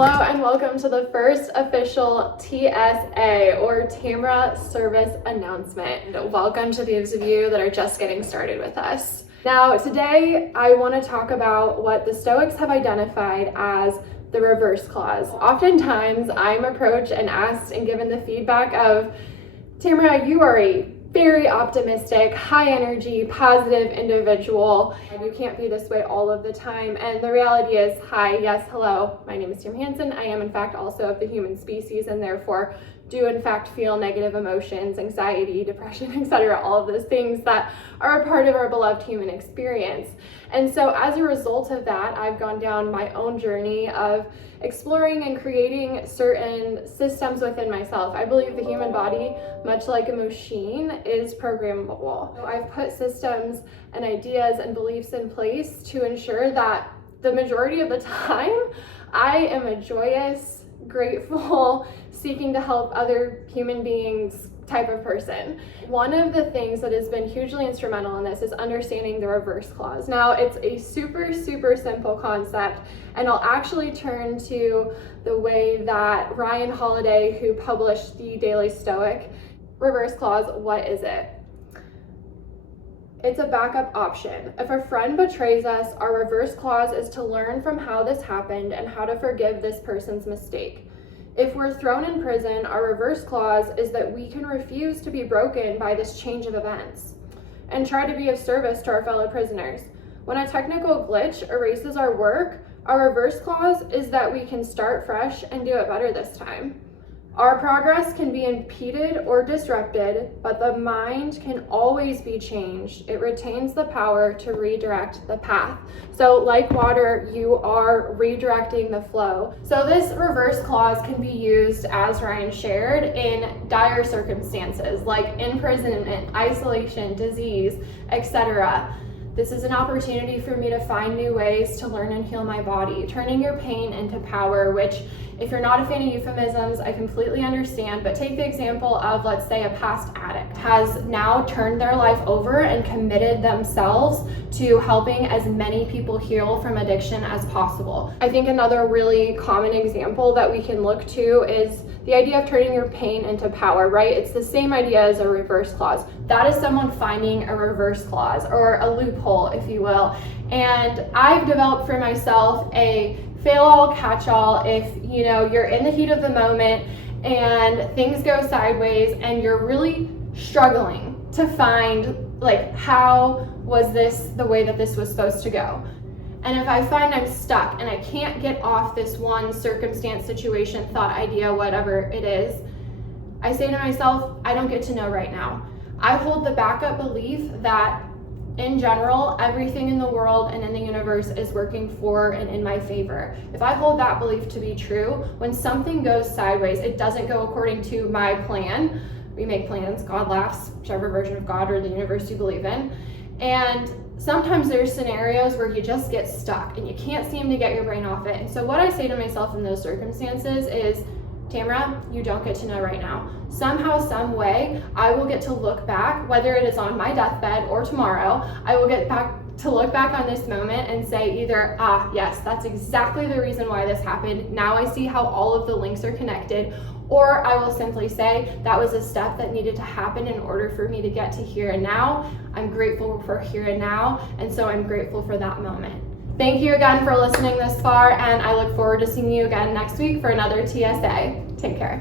Hello and welcome to the first official TSA or Tamara service announcement. Welcome to those of you that are just getting started with us. Now today I want to talk about what the Stoics have identified as the reverse clause. Oftentimes I'm approached and asked and given the feedback of, Tamara, you are a very optimistic, high energy, positive individual. You can't be this way all of the time. And the reality is, hi, yes, hello, my name is Tim Hansen. I am in fact also of the human species and therefore do in fact feel negative emotions, anxiety, depression, etc., all of those things that are a part of our beloved human experience. And so as a result of that, I've gone down my own journey of exploring and creating certain systems within myself. I believe the human body, much like a machine, is programmable. So I've put systems and ideas and beliefs in place to ensure that the majority of the time, I am a joyous, grateful, seeking to help other human beings type of person. One of the things that has been hugely instrumental in this is understanding the reverse clause. Now, it's a super simple concept, and I'll actually turn to the way that Ryan Holiday, who published the Daily Stoic, reverse clause, what is it? It's a backup option. If a friend betrays us, our reverse clause is to learn from how this happened and how to forgive this person's mistake. If we're thrown in prison, our reverse clause is that we can refuse to be broken by this change of events and try to be of service to our fellow prisoners. When a technical glitch erases our work, our reverse clause is that we can start fresh and do it better this time. Our progress can be impeded or disrupted, but the mind can always be changed. It retains the power to redirect the path. So like water, you are redirecting the flow. So this reverse clause can be used, as Ryan shared, in dire circumstances like imprisonment, isolation, disease, etc. This is an opportunity for me to find new ways to learn and heal my body, turning your pain into power, which, if you're not a fan of euphemisms, I completely understand, but take the example of, let's say, a past addict has now turned their life over and committed themselves to helping as many people heal from addiction as possible. I think another really common example that we can look to is the idea of turning your pain into power, right? It's the same idea as a reverse clause. That is someone finding a reverse clause or a loophole, if you will. And I've developed for myself a fail-all, catch-all. If you're in the heat of the moment and things go sideways and you're really struggling to find, like, how was this the way that this was supposed to go? And if I find I'm stuck and I can't get off this one circumstance, situation, thought, idea, whatever it is, I say to myself, I don't get to know right now. I hold the backup belief that in general, everything in the world and in the universe is working for and in my favor. If I hold that belief to be true, when something goes sideways, it doesn't go according to my plan. We make plans, God laughs, whichever version of God or the universe you believe in. And sometimes there's scenarios where you just get stuck and you can't seem to get your brain off it. And so what I say to myself in those circumstances is, Tamara, you don't get to know right now. Somehow, some way, I will get to look back, whether it is on my deathbed or tomorrow, I will get to look back on this moment and say either, yes, that's exactly the reason why this happened. Now I see how all of the links are connected. Or I will simply say that was a step that needed to happen in order for me to get to here and now. I'm grateful for here and now, and so I'm grateful for that moment. Thank you again for listening this far, and I look forward to seeing you again next week for another TSA. Take care.